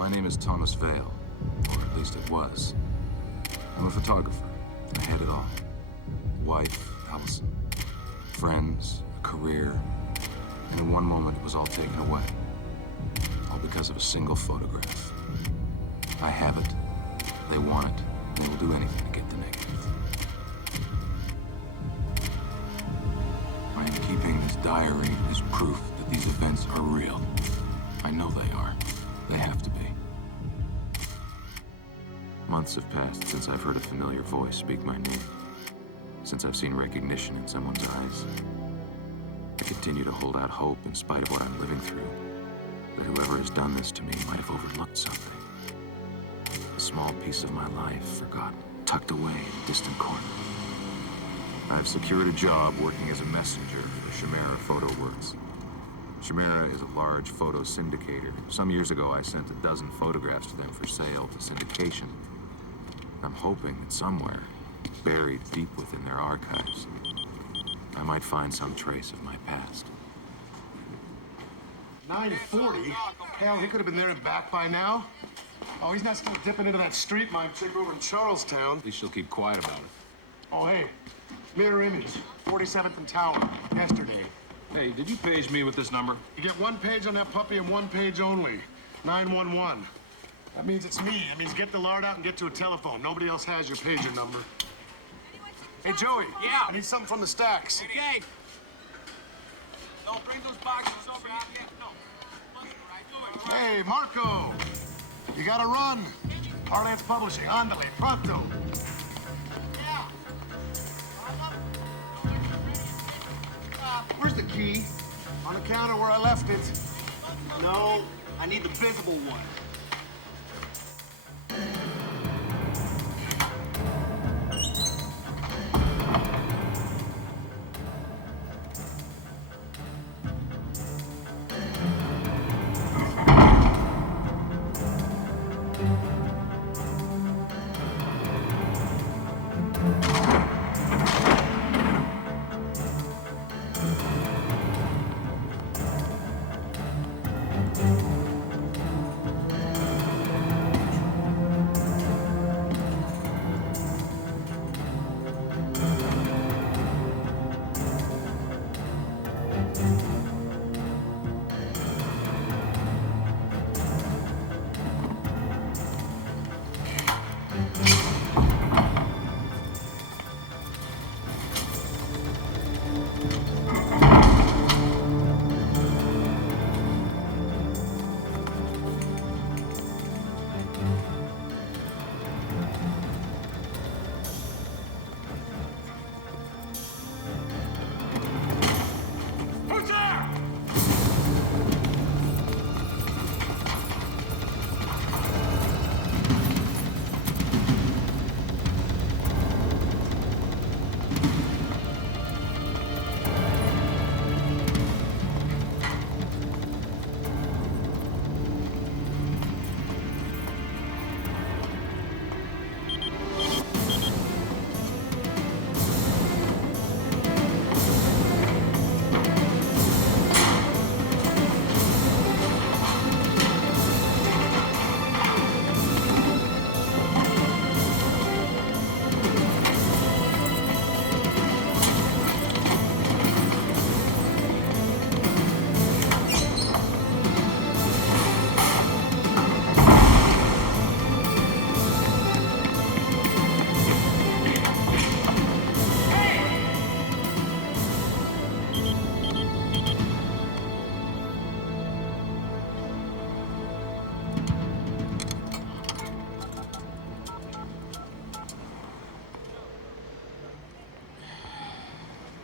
My name is Thomas Vale, or at least it was. I'm a photographer. I had it all. Wife, Allison. Friends, a career. And in one moment, it was all taken away. All because of a single photograph. I have it. They want it. And they will do anything to get the negative. I am keeping this diary as proof that these events are real. I know they are. They have to be. Months have passed since I've heard a familiar voice speak my name. Since I've seen recognition in someone's eyes. I continue to hold out hope in spite of what I'm living through. That whoever has done this to me might have overlooked something. A small piece of my life forgotten, tucked away in a distant corner. I've secured a job working as a messenger for Chimera Photo Works. Chimera is a large photo syndicator. Some years ago, I sent a dozen photographs to them for sale to syndication. I'm hoping that somewhere, buried deep within their archives, I might find some trace of my past. 9:40? Hell, he could have been there and back by now. Oh, he's not still dipping into that street mine chick over in Charlestown. At least she'll keep quiet about it. Oh, hey, mirror image, 47th and Tower, yesterday. Hey, did you page me with this number? You get one page on that puppy and one page only. 911. That means it's me. That means get the lard out and get to a telephone. Nobody else has your pager number. Hey, Joey. Yeah? I need something from the stacks. Okay. No, bring those boxes over here. No. Hey, Marco. You gotta run. Parlance Publishing. Andale, pronto. Yeah. Where's the key? On the counter where I left it. No, I need the visible one.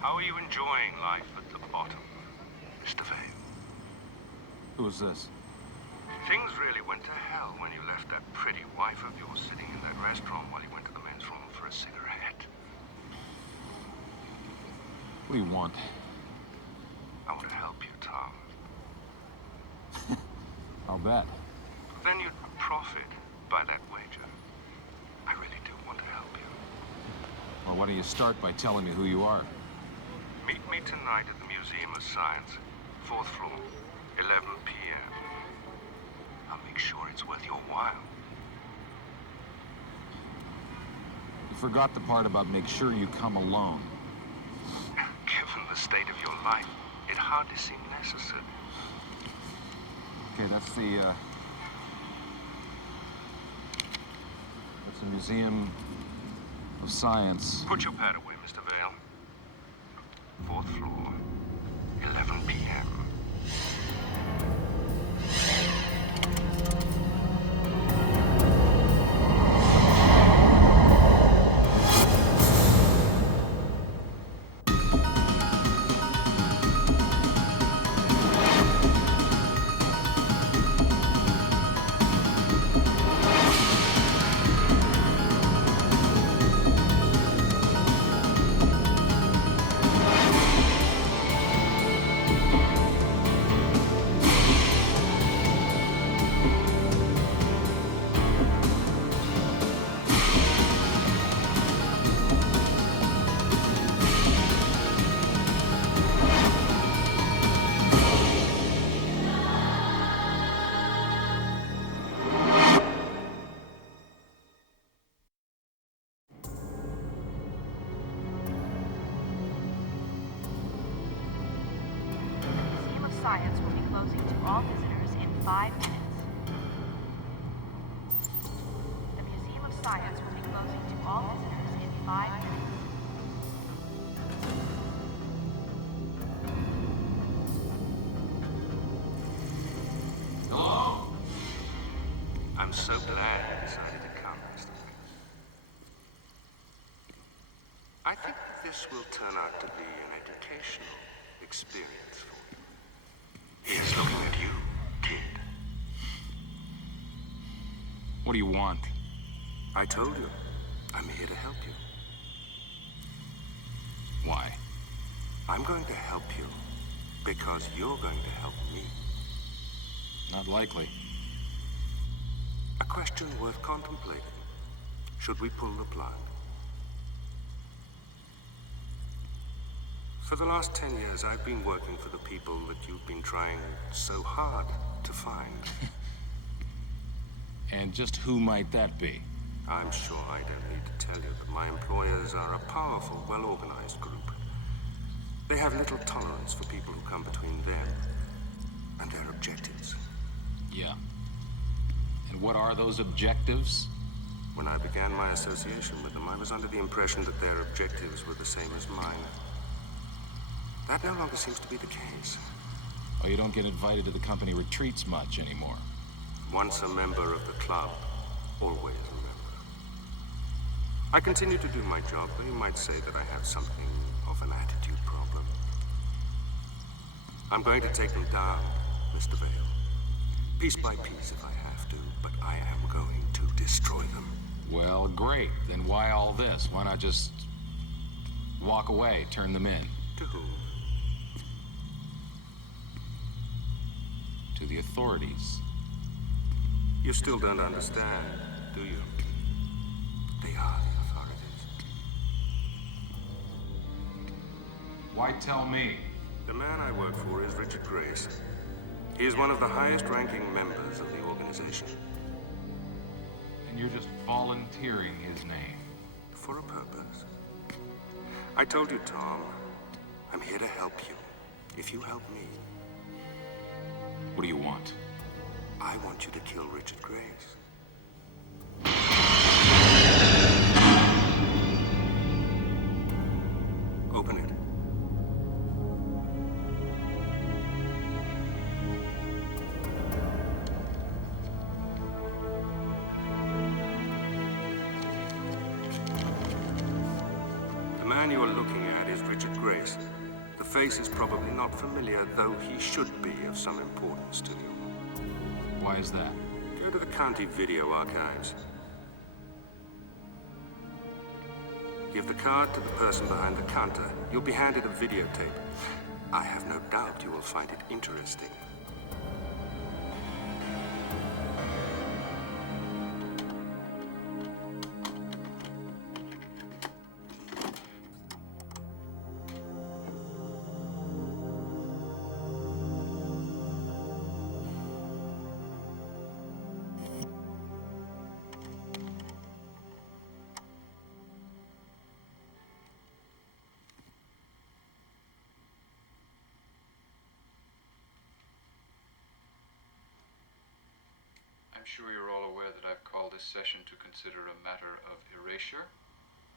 How are you enjoying life at the bottom, Mr. Vale? Who's this? Things really went to hell when you left that pretty wife of yours sitting in that restaurant while you went to the men's room for a cigarette. What do you want? I want to help you, Tom. I'll bet. Then you'd profit by that wager. I really do want to help you. Well, why don't you start by telling me who you are? Meet me tonight at the Museum of Science, 4th floor, 11 p.m. I'll make sure it's it's worth your while. You forgot the part about make sure you come alone. Given the state of your life, it hardly seemed necessary. Okay, that's the Museum of Science. Put your pad away, Mr. Vale. 4th floor, 11 p.m. Science will be closing to all visitors in 5 minutes. The Museum of Science will be closing to all visitors in 5 minutes. Hello? I'm so glad you decided to come, Mr. Vale. I think that this will turn out to be an educational experience for you. He's looking at you, kid. What do you want? I told you, I'm here to help you. Why? I'm going to help you because you're going to help me. Not likely. A question worth contemplating. Should we pull the plug? For the last 10 years, I've been working for the people that you've been trying so hard to find. And just who might that be? I'm sure I don't need to tell you that my employers are a powerful, well-organized group. They have little tolerance for people who come between them and their objectives. Yeah. And what are those objectives? When I began my association with them, I was under the impression that their objectives were the same as mine. That no longer seems to be the case. Oh, you don't get invited to the company retreats much anymore. Once a member of the club, always a member. I continue to do my job, but you might say that I have something of an attitude problem. I'm going to take them down, Mr. Vale. Piece by piece if I have to, but I am going to destroy them. Well, great. Then why all this? Why not just walk away, turn them in? To whom? To the authorities. You still don't understand, do you? They are the authorities. Why tell me? The man I work for is Richard Grace. He is one of the highest-ranking members of the organization. And you're just volunteering his name. For a purpose. I told you, Tom, I'm here to help you. If you help me, What do you want? I want you to kill Richard Grace. Open it. The man you are looking at is Richard Grace. The face is probably not familiar, though he should be of some importance to you. Why is that? Go to the county video archives. Give the card to the person behind the counter. You'll be handed a videotape. I have no doubt you will find it interesting. sure you're all aware that I've called this session to consider a matter of erasure.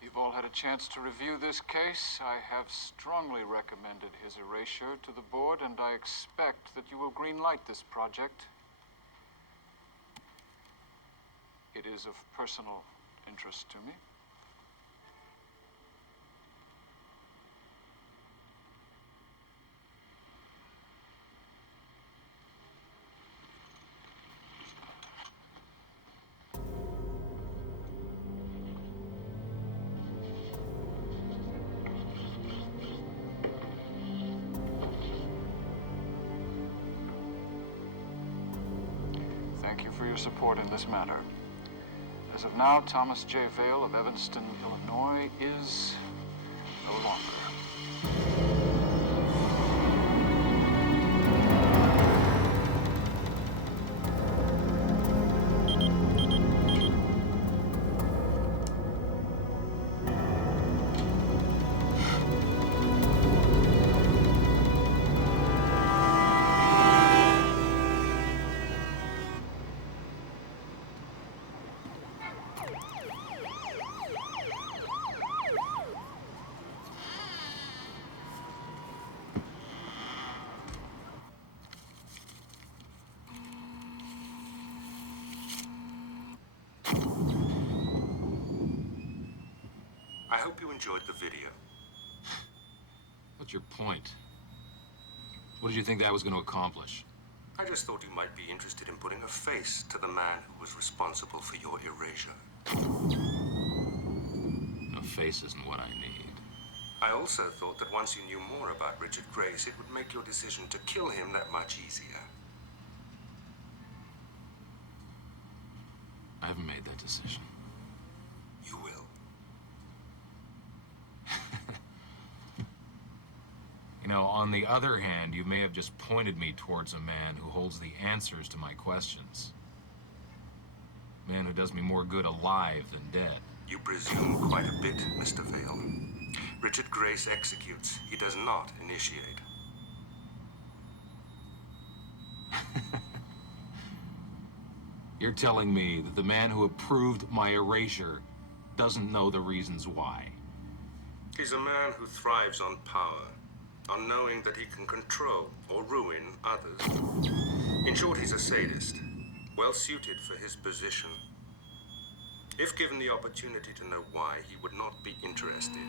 You've all had a chance to review this case. I have strongly recommended his erasure to the board, and I expect that you will greenlight this project. It is of personal interest to me. Thank you for your support in this matter. As of now, Thomas J. Vale of Evanston, Illinois is no longer. I hope you enjoyed the video. What's your point? What did you think that was going to accomplish? I just thought you might be interested in putting a face to the man who was responsible for your erasure. A face isn't what I need. I also thought that once you knew more about Richard Grace, it would make your decision to kill him that much easier. I haven't made that decision. You will. You know, on the other hand, you may have just pointed me towards a man who holds the answers to my questions. A man who does me more good alive than dead. You presume quite a bit, Mr. Vale. Richard Grace executes. He does not initiate. You're telling me that the man who approved my erasure doesn't know the reasons why? He's a man who thrives on power, on knowing that he can control or ruin others. In short, he's a sadist, well suited for his position. If given the opportunity to know why, he would not be interested.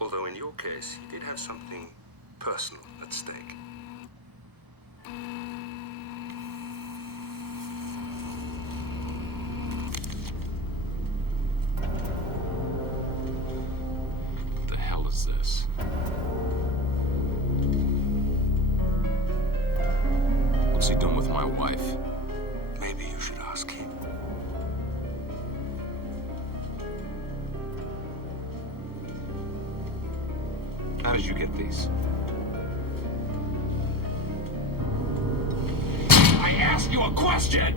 Although in your case, he did have something personal at stake. What the hell is this? What's he done with my wife? Maybe you should ask him. How did you get these? I asked you a question!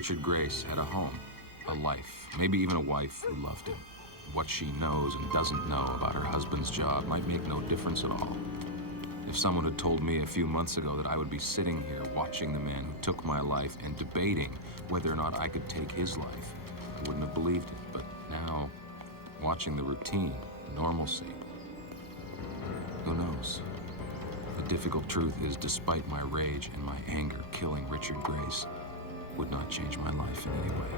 Richard Grace had a home, a life, maybe even a wife who loved him. What she knows and doesn't know about her husband's job might make no difference at all. If someone had told me a few months ago that I would be sitting here watching the man who took my life and debating whether or not I could take his life, I wouldn't have believed it. But now, watching the routine, the normalcy, who knows? The difficult truth is, despite my rage and my anger, killing Richard Grace would not change my life in any way.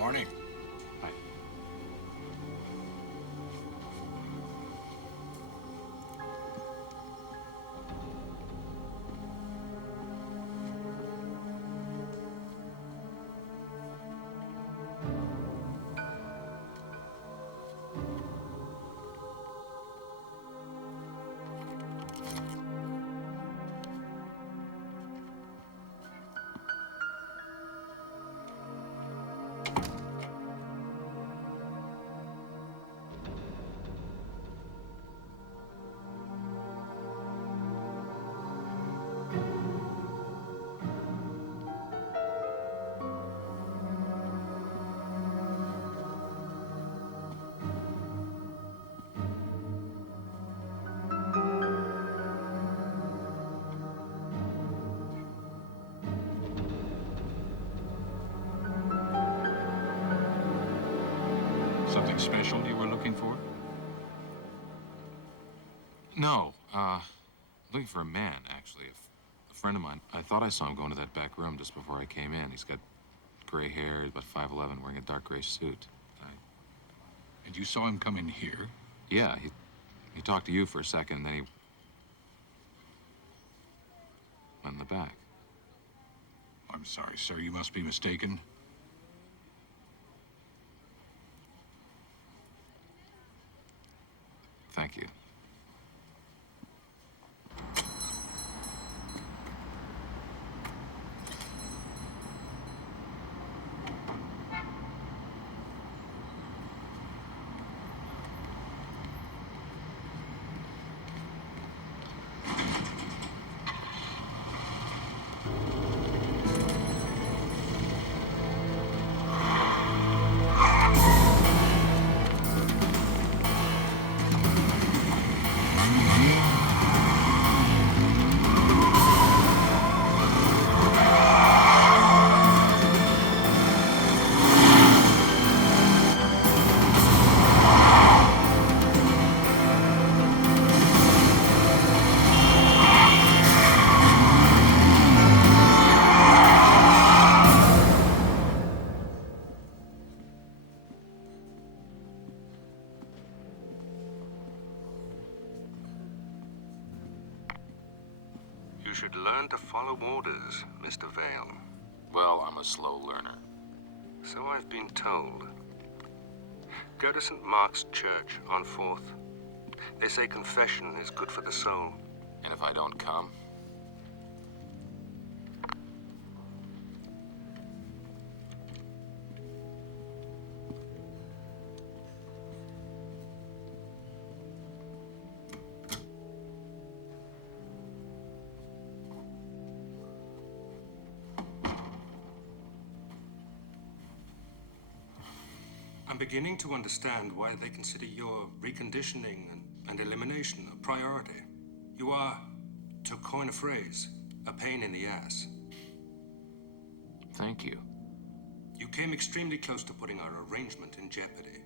Morning. Hi. Something special you were looking for? No, looking for a man, actually. A friend of mine. I thought I saw him go into that back room just before I came in. He's got gray hair, about 5'11", wearing a dark gray suit. And you saw him come in here? Yeah, he talked to you for a second, and then he went in the back. I'm sorry, sir. You must be mistaken. Thank you. You should learn to follow orders, Mr. Vale. Well, I'm a slow learner. So I've been told. Go to St. Mark's Church on 4th. They say confession is good for the soul. And if I don't come? I'm beginning to understand why they consider your reconditioning and elimination a priority. You are, to coin a phrase, a pain in the ass. Thank you. You came extremely close to putting our arrangement in jeopardy.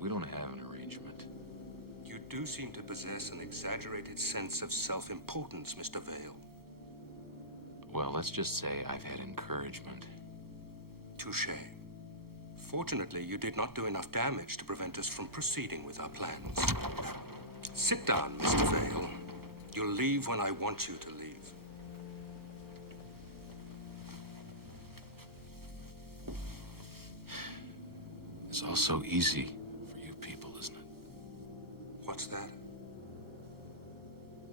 We don't have an arrangement. You do seem to possess an exaggerated sense of self-importance, Mr. Vale. Well, let's just say I've had encouragement. Touché. Fortunately, you did not do enough damage to prevent us from proceeding with our plans. Sit down, Mr. Vale. You'll leave when I want you to leave. It's all so easy for you people, isn't it? What's that?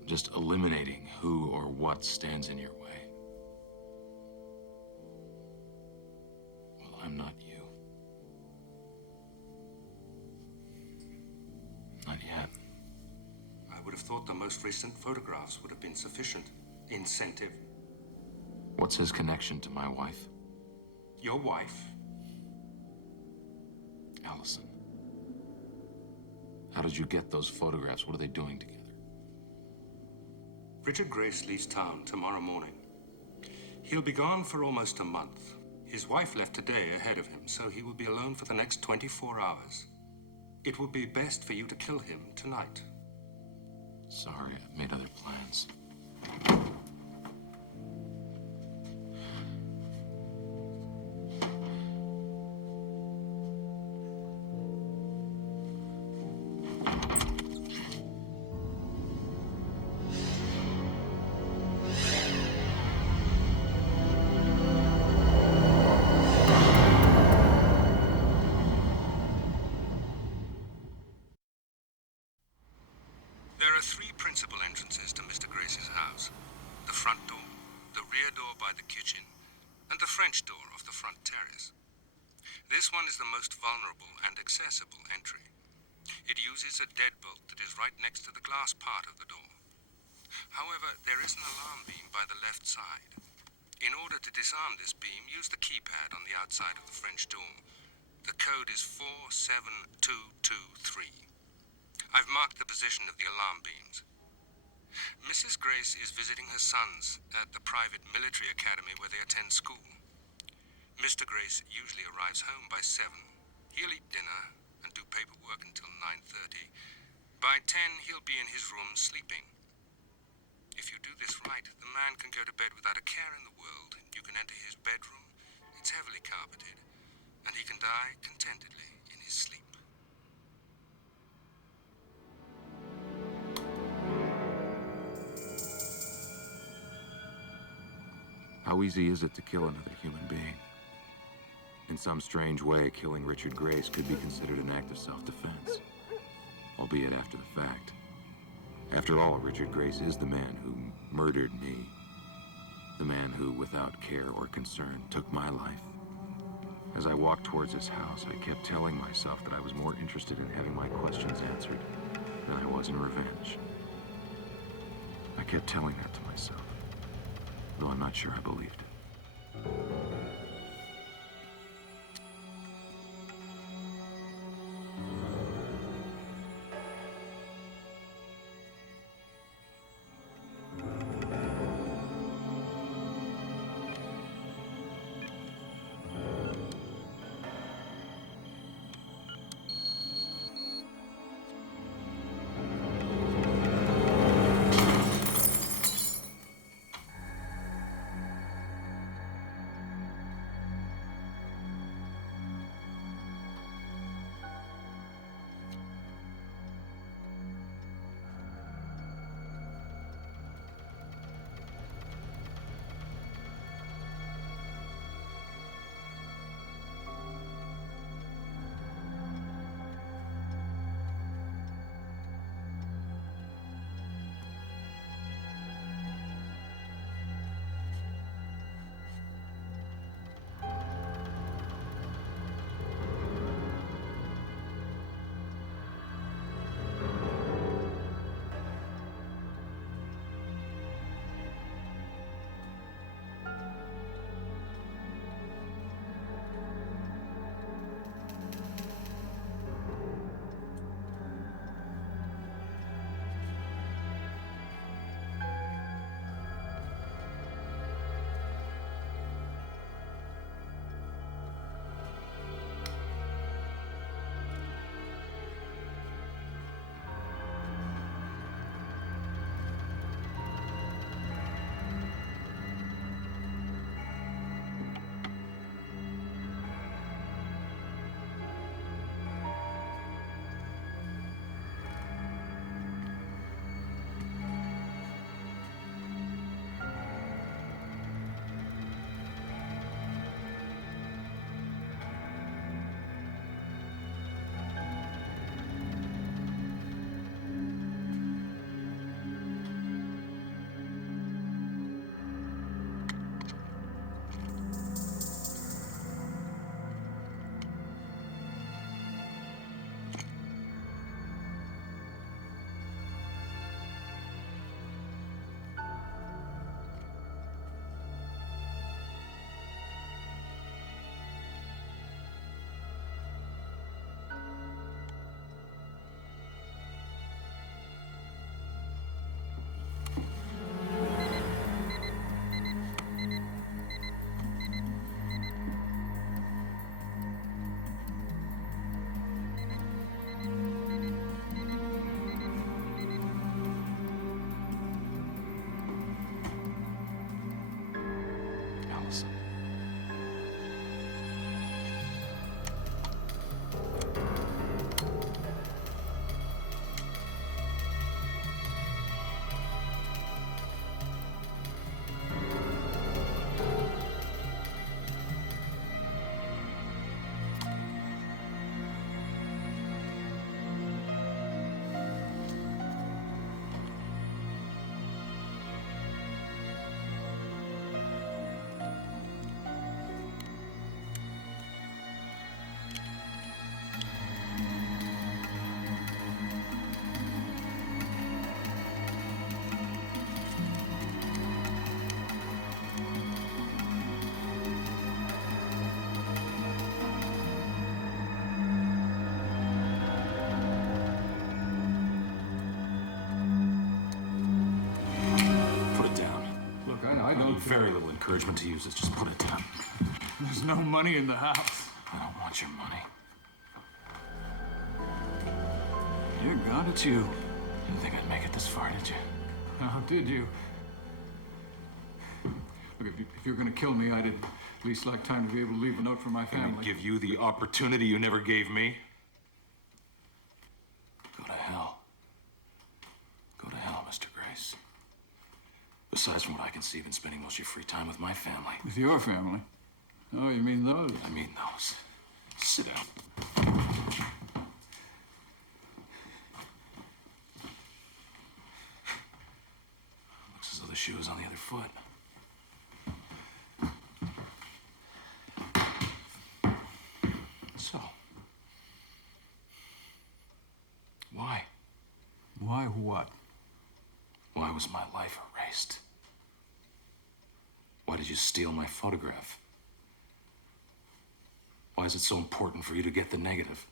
Just eliminating who or what stands in your way. Well, I'm not you. Not yet. I would have thought the most recent photographs would have been sufficient incentive. What's his connection to my wife? Your wife? Allison. How did you get those photographs? What are they doing together? Richard Grace leaves town tomorrow morning. He'll be gone for almost a month. His wife left today ahead of him, so he will be alone for the next 24 hours. It would be best for you to kill him tonight. Sorry, I've made other plans. There are three principal entrances to Mr. Grace's house. The front door, the rear door by the kitchen, and the French door off the front terrace. This one is the most vulnerable and accessible entry. It uses a deadbolt that is right next to the glass part of the door. However, there is an alarm beam by the left side. In order to disarm this beam, use the keypad on the outside of the French door. The code is 47223. I've marked the position of the alarm beams. Mrs. Grace is visiting her sons at the private military academy where they attend school. Mr. Grace usually arrives home by 7. He'll eat dinner and do paperwork until 9:30. By 10, he'll be in his room sleeping. If you do this right, the man can go to bed without a care in the world. You can enter his bedroom. It's heavily carpeted. And he can die contentedly in his sleep. How easy is it to kill another human being? In some strange way, killing Richard Grace could be considered an act of self-defense, albeit after the fact. After all, Richard Grace is the man who murdered me. The man who, without care or concern, took my life. As I walked towards his house, I kept telling myself that I was more interested in having my questions answered than I was in revenge. I kept telling that to myself, though I'm not sure I believed it. very little encouragement to use it. Just put it down. There's no money in the house. I don't want your money. Dear God, it's you. Didn't think I'd make it this far, did you? How did you? Look, if you're gonna kill me, I'd at least like time to be able to leave a note for my Can family. I give you the opportunity you never gave me? Go to hell. Go to hell, Mr. Grace. Besides from what I can see, you've been spending most of your free time with my family. With your family? Oh, you mean those? I mean those. Sit down. Looks as though the shoe is on the other foot. So, why? Why what? Why was my life erased? Why did you steal my photograph? Why is it so important for you to get the negative?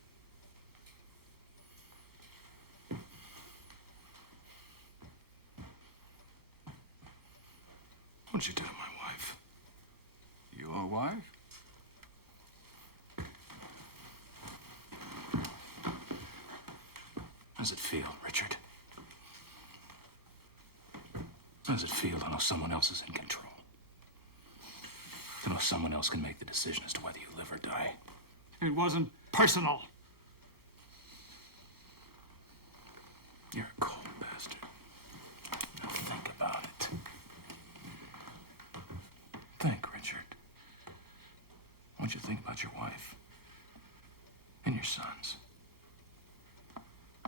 What'd you do to my wife? Your wife? How does it feel, Richard? How does it feel to know someone else is in control? To know someone else can make the decision as to whether you live or die? It wasn't personal. You're a cold bastard. Now think about it. Think, Richard. I want you to think about your wife and your sons.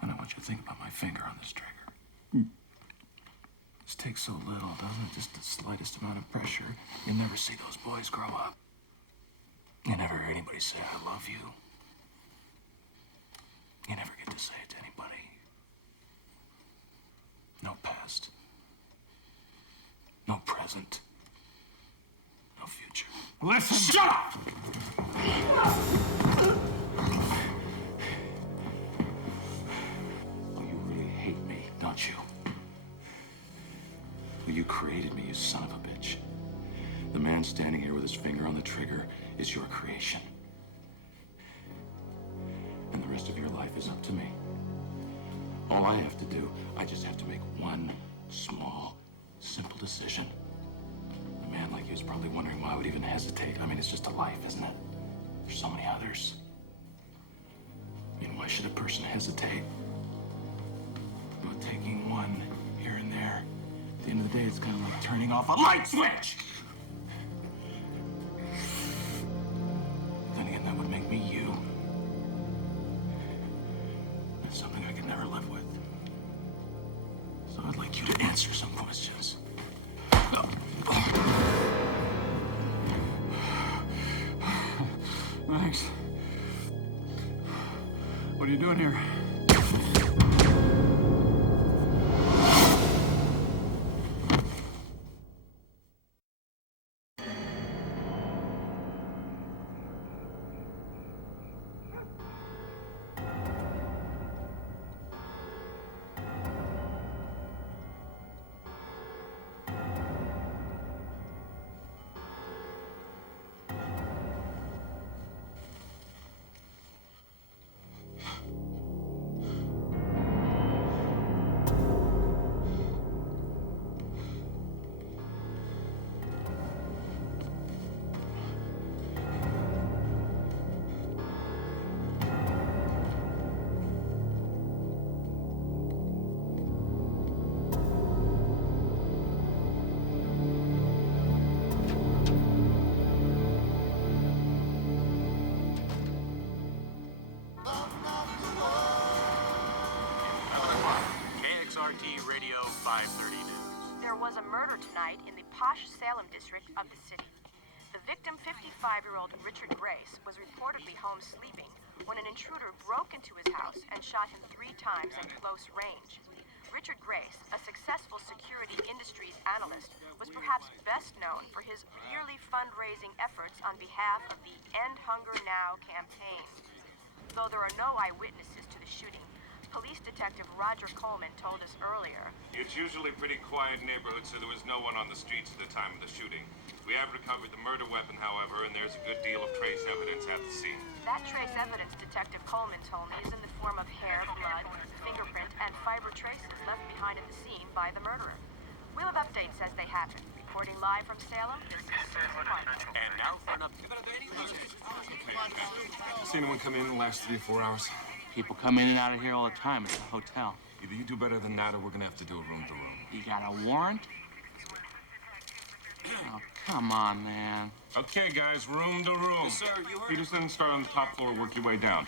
And I want you to think about my finger on this trigger. This takes so little, doesn't it? Just the slightest amount of pressure. You'll never see those boys grow up. You never hear anybody say, I love you. You never get to say it to anybody. No past. No present. No future. Listen! Shut up! Oh, you really hate me, don't you? Well, you created me, you son of a bitch. The man standing here with his finger on the trigger is your creation. And the rest of your life is up to me. All I have to do, I just have to make one small, simple decision. A man like you is probably wondering why I would even hesitate. I mean, it's just a life, isn't it? There's so many others. I mean, why should a person hesitate about taking one here and there? At the end of the day, it's kind of like turning off a light switch! Then again, that would make me you. That's something I could never live with. So I'd like you to answer some questions. Thanks. What are you doing here? Radio 530 News. There was a murder tonight in the posh Salem district of the city. The victim, 55-year-old Richard Grace, was reportedly home sleeping when an intruder broke into his house and shot him 3 times at close range. Richard Grace, a successful security industries analyst, was perhaps best known for his yearly fundraising efforts on behalf of the End Hunger Now campaign. Though there are no eyewitnesses to the shooting, Police Detective Roger Coleman told us earlier. It's usually a pretty quiet neighborhood, so there was no one on the streets at the time of the shooting. We have recovered the murder weapon, however, and there's a good deal of trace evidence at the scene. That trace evidence, Detective Coleman told me, is in the form of hair, blood, fingerprint, and fiber traces left behind in the scene by the murderer. We'll have updates as they happen. Reporting live from Salem, this is Susan Parker. And now for an update. Seen anyone come in the last 3 or 4 hours? People come in and out of here all the time. It's a hotel. Either you do better than that, or we're gonna have to do a room-to-room. You got a warrant? Oh, come on, man. Okay, guys, room-to-room. Yes, sir, you heard. Peterson, start on the top floor, work your way down.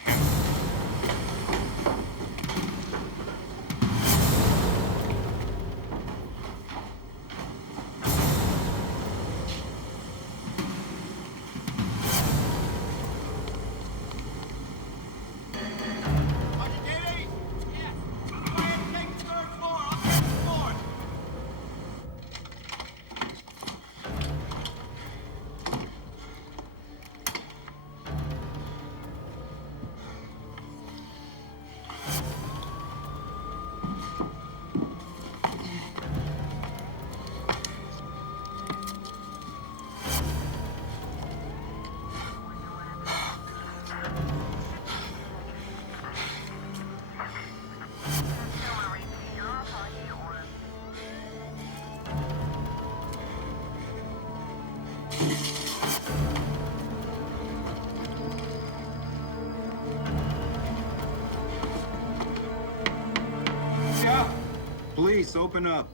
Police, open up.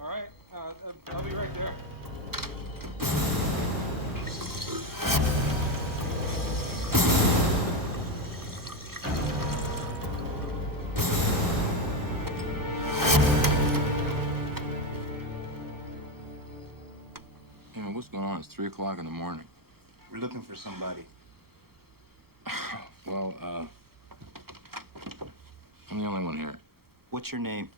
All right, I'll be right there. Hey, man, what's going on? It's 3 o'clock in the morning. We're looking for somebody. Well, I'm the only one here. What's your name?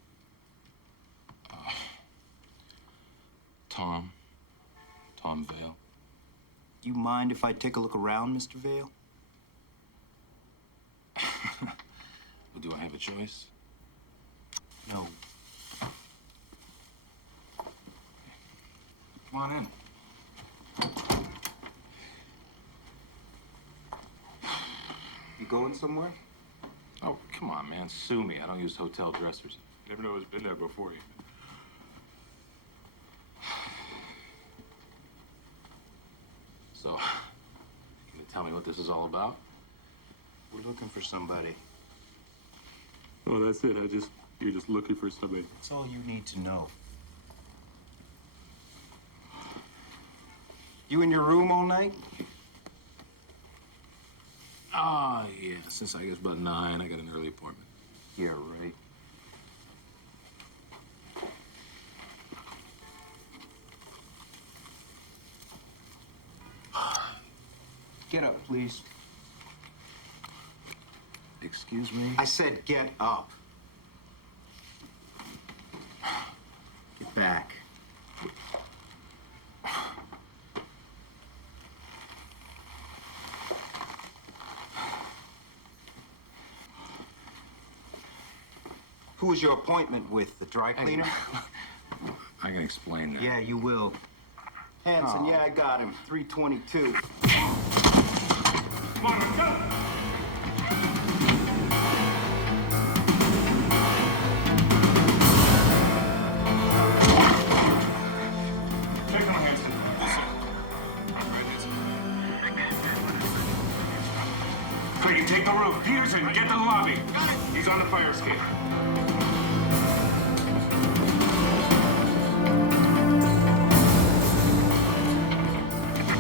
Tom Vale. You mind if I take a look around, Mr. Vale? Well, do I have a choice? No. Come on in. You going somewhere? Oh, come on, man. Sue me. I don't use hotel dressers. You never know who's been there before you. So, you gonna tell me what this is all about? We're looking for somebody. Oh, that's it. You're just looking for somebody. That's all you need to know. You in your room all night? Ah, yeah. Since I guess about 9, I got an early appointment. Yeah, right. Get up, please. Excuse me? I said get up. Get back. Who was your appointment with? The dry cleaner? I can explain that. Yeah, you will. Hanson, yeah, I got him. 322. Come on, let's go! Take him, Hanson. Yes, sir. Right, Hanson. Clayton, take the roof. Peterson, get to the lobby. He's on the fire escape.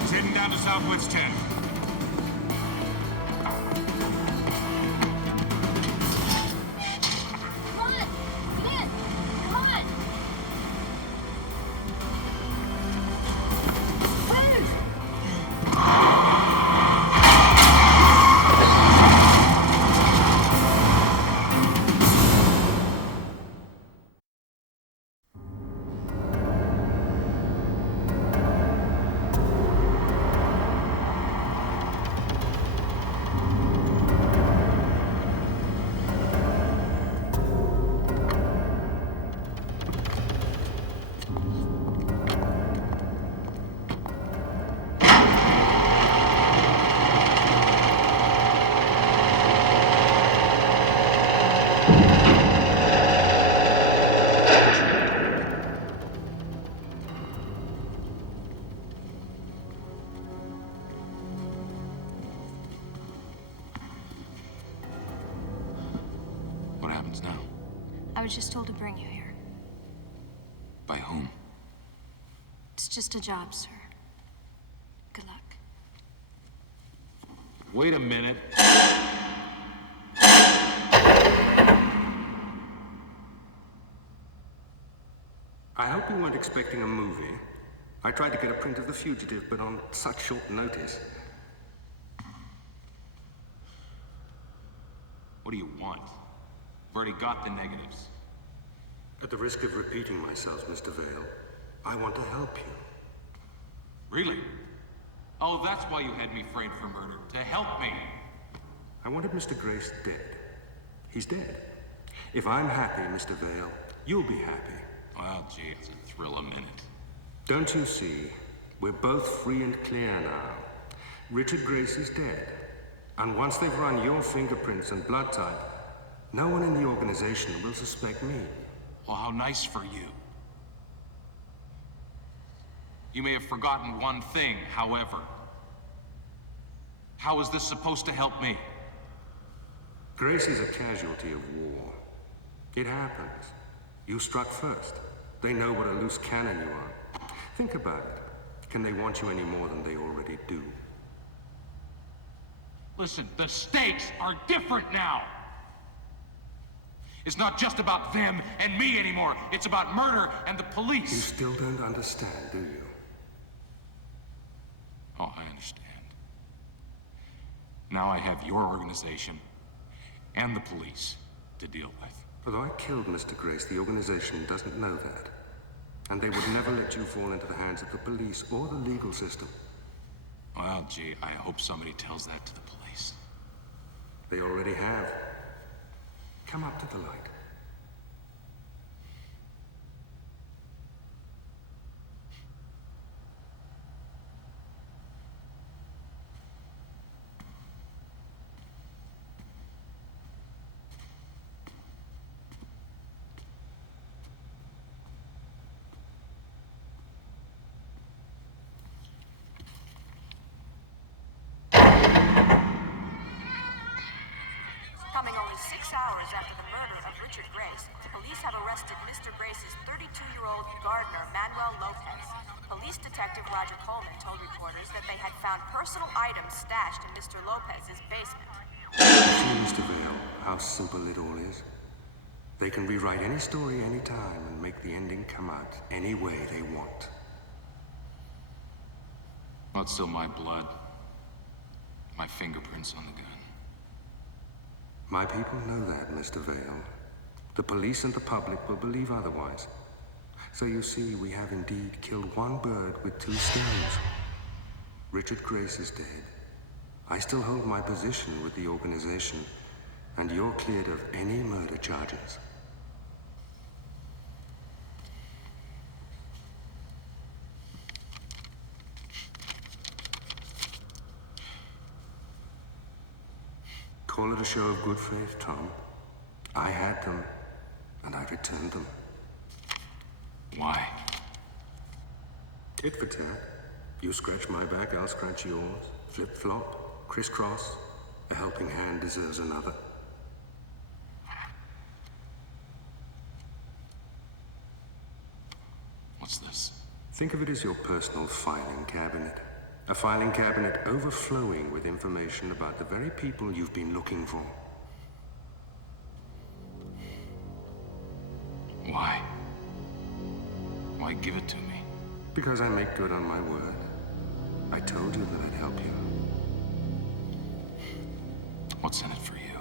He's heading down to Southwest 10. was just told to bring you here. By whom? It's just a job, sir. Good luck. Wait a minute. I hope you weren't expecting a movie. I tried to get a print of The Fugitive, but on such short notice. What do you want? I've already got the negatives. At the risk of repeating myself, Mr. Vale, I want to help you. Really? Oh, that's why you had me framed for murder. To help me. I wanted Mr. Grace dead. He's dead. If I'm happy, Mr. Vale, you'll be happy. Well, gee, it's a thrill a minute. Don't you see? We're both free and clear now. Richard Grace is dead. And once they've run your fingerprints and blood type, no one in the organization will suspect me. Well, how nice for you. You may have forgotten one thing, however. How is this supposed to help me? Grace is a casualty of war. It happens. You struck first. They know what a loose cannon you are. Think about it. Can they want you any more than they already do? Listen, the stakes are different now. It's not just about them and me anymore. It's about murder and the police. You still don't understand, do you? Oh, I understand. Now I have your organization and the police to deal with. Although I killed Mr. Grace, the organization doesn't know that. And they would never let you fall into the hands of the police or the legal system. Well, gee, I hope somebody tells that to the police. They already have. Come up to the light. Coming only 6 hours after the murder of Richard Grace, police have arrested Mr. Grace's 32-year-old gardener, Manuel Lopez. Police detective Roger Coleman told reporters that they had found personal items stashed in Mr. Lopez's basement. See, Mr. Vale, how simple it all is. They can rewrite any story anytime and make the ending come out any way they want. Well, it's still my blood. My fingerprints on the gun. My people know that, Mr. Vale. The police and the public will believe otherwise. So you see, we have indeed killed one bird with two stones. Richard Grace is dead. I still hold my position with the organization, and you're cleared of any murder charges. Call it a show of good faith, Tom. I had them, and I returned them. Why? Tit for tat. You scratch my back, I'll scratch yours. Flip-flop, crisscross. A helping hand deserves another. What's this? Think of it as your personal filing cabinet. A filing cabinet overflowing with information about the very people you've been looking for. Why? Why give it to me? Because I make good on my word. I told you that I'd help you. What's in it for you?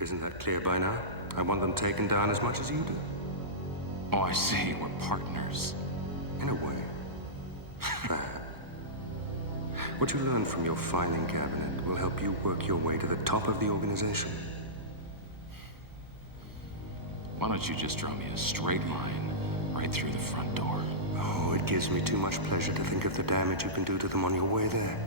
Isn't that clear by now? I want them taken down as much as you do. Oh, I see. We're partners. In a way. What you learn from your filing cabinet will help you work your way to the top of the organization. Why don't you just draw me a straight line right through the front door? Oh, it gives me too much pleasure to think of the damage you can do to them on your way there.